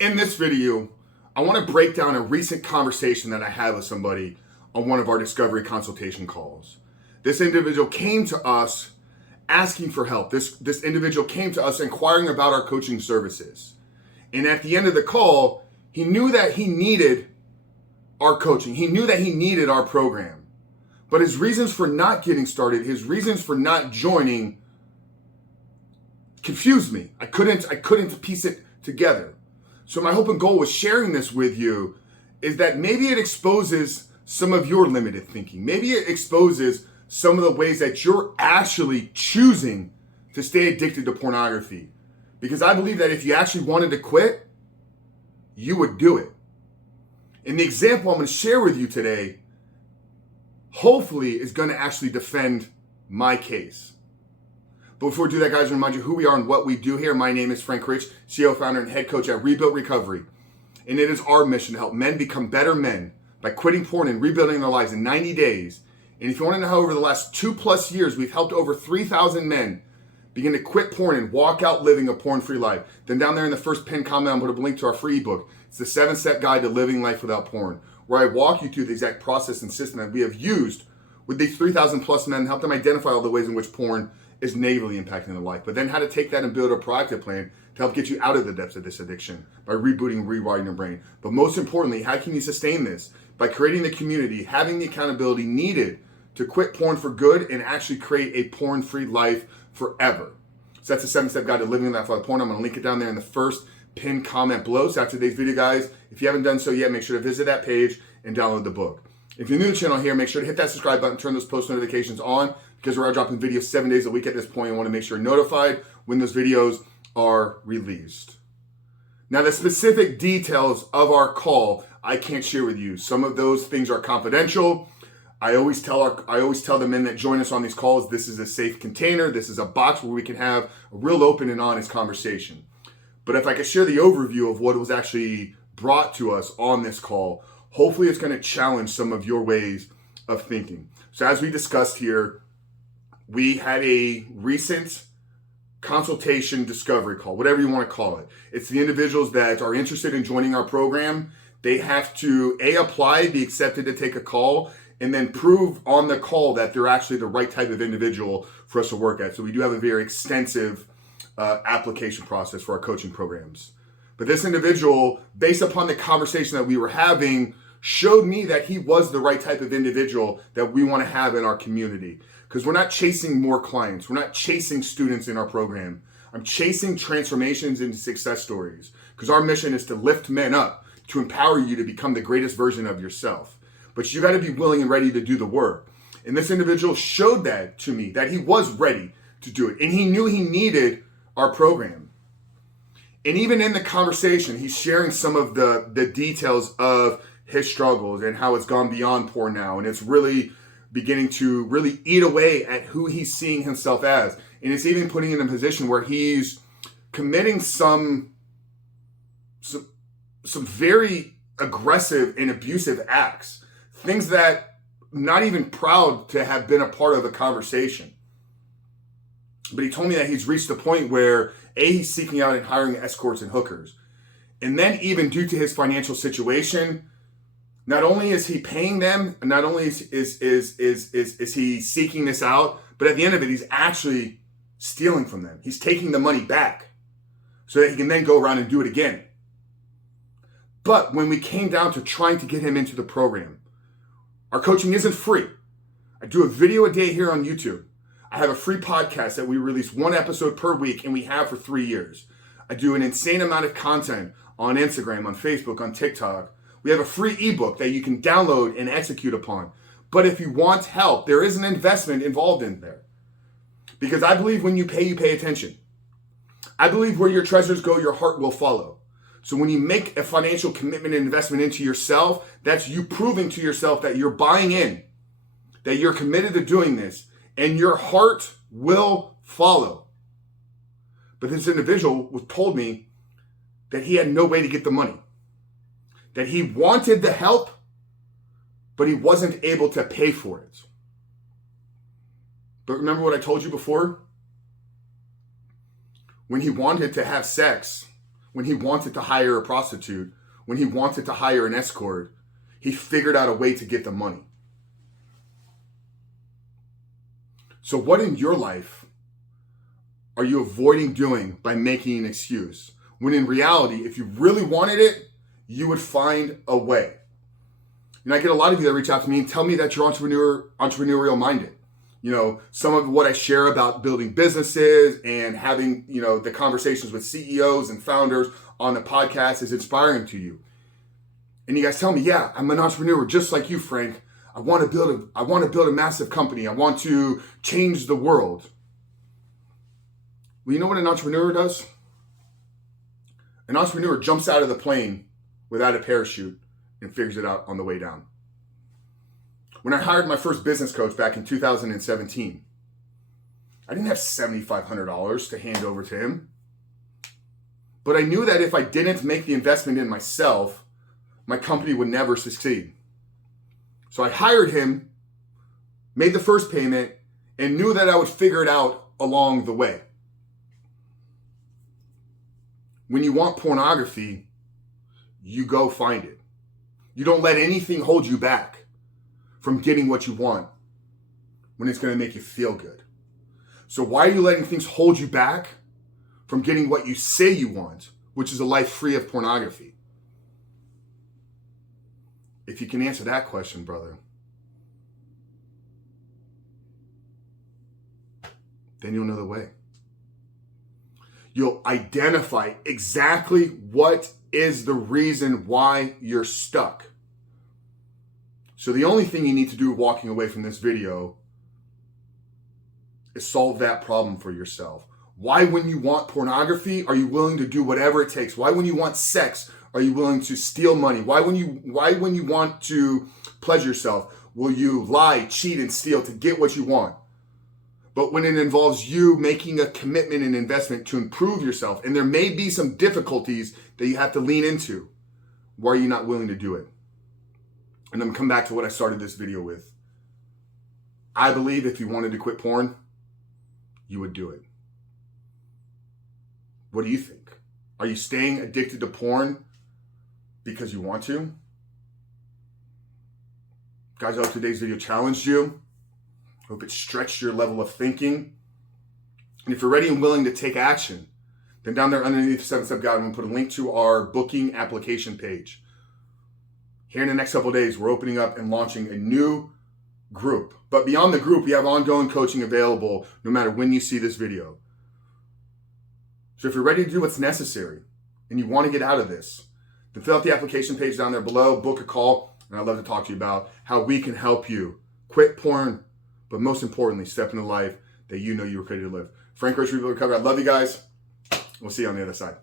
In this video, I want to break down a recent conversation that I had with somebody on one of our discovery consultation calls. This individual came to us asking for help. This individual came to us inquiring about our coaching services. And at the end of the call, he knew that he needed our coaching. He knew that he needed our program. But his reasons for not getting started, his reasons for not joining confused me. I couldn't piece it together. So my hope and goal with sharing this with you is that maybe it exposes some of your limited thinking. Maybe it exposes some of the ways that you're actually choosing to stay addicted to pornography. Because I believe that if you actually wanted to quit, you would do it. And the example I'm going to share with you today, hopefully, is going to actually defend my case. But before we do that, guys, I remind you who we are and what we do here. My name is Frank Rich, CEO, founder, and head coach at Rebuilt Recovery. And it is our mission to help men become better men by quitting porn and rebuilding their lives in 90 days. And if you want to know how over the last 2+ years, we've helped over 3,000 men begin to quit porn and walk out living a porn-free life, then down there in the first pinned comment, I'm going to put a link to our free ebook. It's the 7-step guide to living life without porn, where I walk you through the exact process and system that we have used with these 3,000+ men, help them identify all the ways in which porn is negatively impacting their life, but then how to take that and build a proactive plan to help get you out of the depths of this addiction by rebooting and rewiring your brain. But most importantly, how can you sustain this? By creating the community, having the accountability needed to quit porn for good and actually create a porn-free life forever. So that's the 7-step guide to living life without porn. I'm going to link it down there in the first pinned comment below. So after today's video, guys, if you haven't done so yet, make sure to visit that page and download the book. If you're new to the channel here, make sure to hit that subscribe button, turn those post notifications on, because we're out dropping videos 7 days a week at this point. I want to make sure you're notified when those videos are released. Now, the specific details of our call, I can't share with you. Some of those things are confidential. I always tell the men that join us on these calls, this is a safe container. This is a box where we can have a real open and honest conversation. But if I could share the overview of what was actually brought to us on this call, hopefully it's going to challenge some of your ways of thinking. So as we discussed here, we had a recent consultation discovery call, whatever you want to call it. It's the individuals that are interested in joining our program. They have to apply, be accepted to take a call, and then prove on the call that they're actually the right type of individual for us to work at. So we do have a very extensive application process for our coaching programs. But this individual, based upon the conversation that we were having, showed me that he was the right type of individual that we want to have in our community. Because we're not chasing more clients. We're not chasing students in our program. I'm chasing transformations into success stories. Because our mission is to lift men up, to empower you to become the greatest version of yourself. But you got to be willing and ready to do the work. And this individual showed that to me, that he was ready to do it. And he knew he needed our program. And even in the conversation, he's sharing some of the details of his struggles and how it's gone beyond porn now. And it's really beginning to really eat away at who he's seeing himself as. And it's even putting him in a position where he's committing some very aggressive and abusive acts. Things that I'm not even proud to have been a part of a conversation. But he told me that he's reached a point where he's seeking out and hiring escorts and hookers. And then even due to his financial situation, not only is he paying them, not only is he seeking this out, but at the end of it, he's actually stealing from them. He's taking the money back so that he can then go around and do it again. But when we came down to trying to get him into the program, our coaching isn't free. I do a video a day here on YouTube. I have a free podcast that we release 1 episode per week, and we have for 3 years. I do an insane amount of content on Instagram, on Facebook, on TikTok. We have a free ebook that you can download and execute upon. But if you want help, there is an investment involved in there. Because I believe when you pay attention. I believe where your treasures go, your heart will follow. So when you make a financial commitment and investment into yourself, that's you proving to yourself that you're buying in, that you're committed to doing this, and your heart will follow. But this individual told me that he had no way to get the money. That he wanted the help, but he wasn't able to pay for it. But remember what I told you before? When he wanted to have sex, when he wanted to hire a prostitute, when he wanted to hire an escort, he figured out a way to get the money. So what in your life are you avoiding doing by making an excuse? When in reality, if you really wanted it, you would find a way. And I get a lot of you that reach out to me and tell me that you're entrepreneurial minded. You know, some of what I share about building businesses and having, you know, the conversations with CEOs and founders on the podcast is inspiring to you. And you guys tell me, yeah, I'm an entrepreneur just like you, Frank. I want to build a massive company. I want to change the world. Well, you know what an entrepreneur does? An entrepreneur jumps out of the plane without a parachute and figures it out on the way down. When I hired my first business coach back in 2017, I didn't have $7,500 to hand over to him. But I knew that if I didn't make the investment in myself, my company would never succeed. So I hired him, made the first payment, and knew that I would figure it out along the way. When you want pornography, you go find it. You don't let anything hold you back from getting what you want when it's going to make you feel good. So why are you letting things hold you back from getting what you say you want, which is a life free of pornography? If you can answer that question, brother, then you'll know the way. You'll identify exactly what is the reason why you're stuck. So the only thing you need to do walking away from this video is solve that problem for yourself. Why, when you want pornography, are you willing to do whatever it takes? Why, when you want sex, are you willing to steal money? Why, when you want to pleasure yourself, will you lie, cheat, and steal to get what you want? But when it involves you making a commitment and investment to improve yourself, and there may be some difficulties that you have to lean into, why are you not willing to do it? And I'm going to come back to what I started this video with. I believe if you wanted to quit porn, you would do it. What do you think? Are you staying addicted to porn because you want to? Guys, I hope today's video challenged you. I hope it stretched your level of thinking. And if you're ready and willing to take action, then down there underneath the 7-Step Guide, I'm going to put a link to our booking application page. Here in the next couple of days, we're opening up and launching a new group. But beyond the group, we have ongoing coaching available no matter when you see this video. So if you're ready to do what's necessary and you want to get out of this, then fill out the application page down there below, book a call, and I'd love to talk to you about how we can help you quit porn, but most importantly, step into life that you know you were created to live. Frank Roach, Recovery. I love you guys. We'll see you on the other side.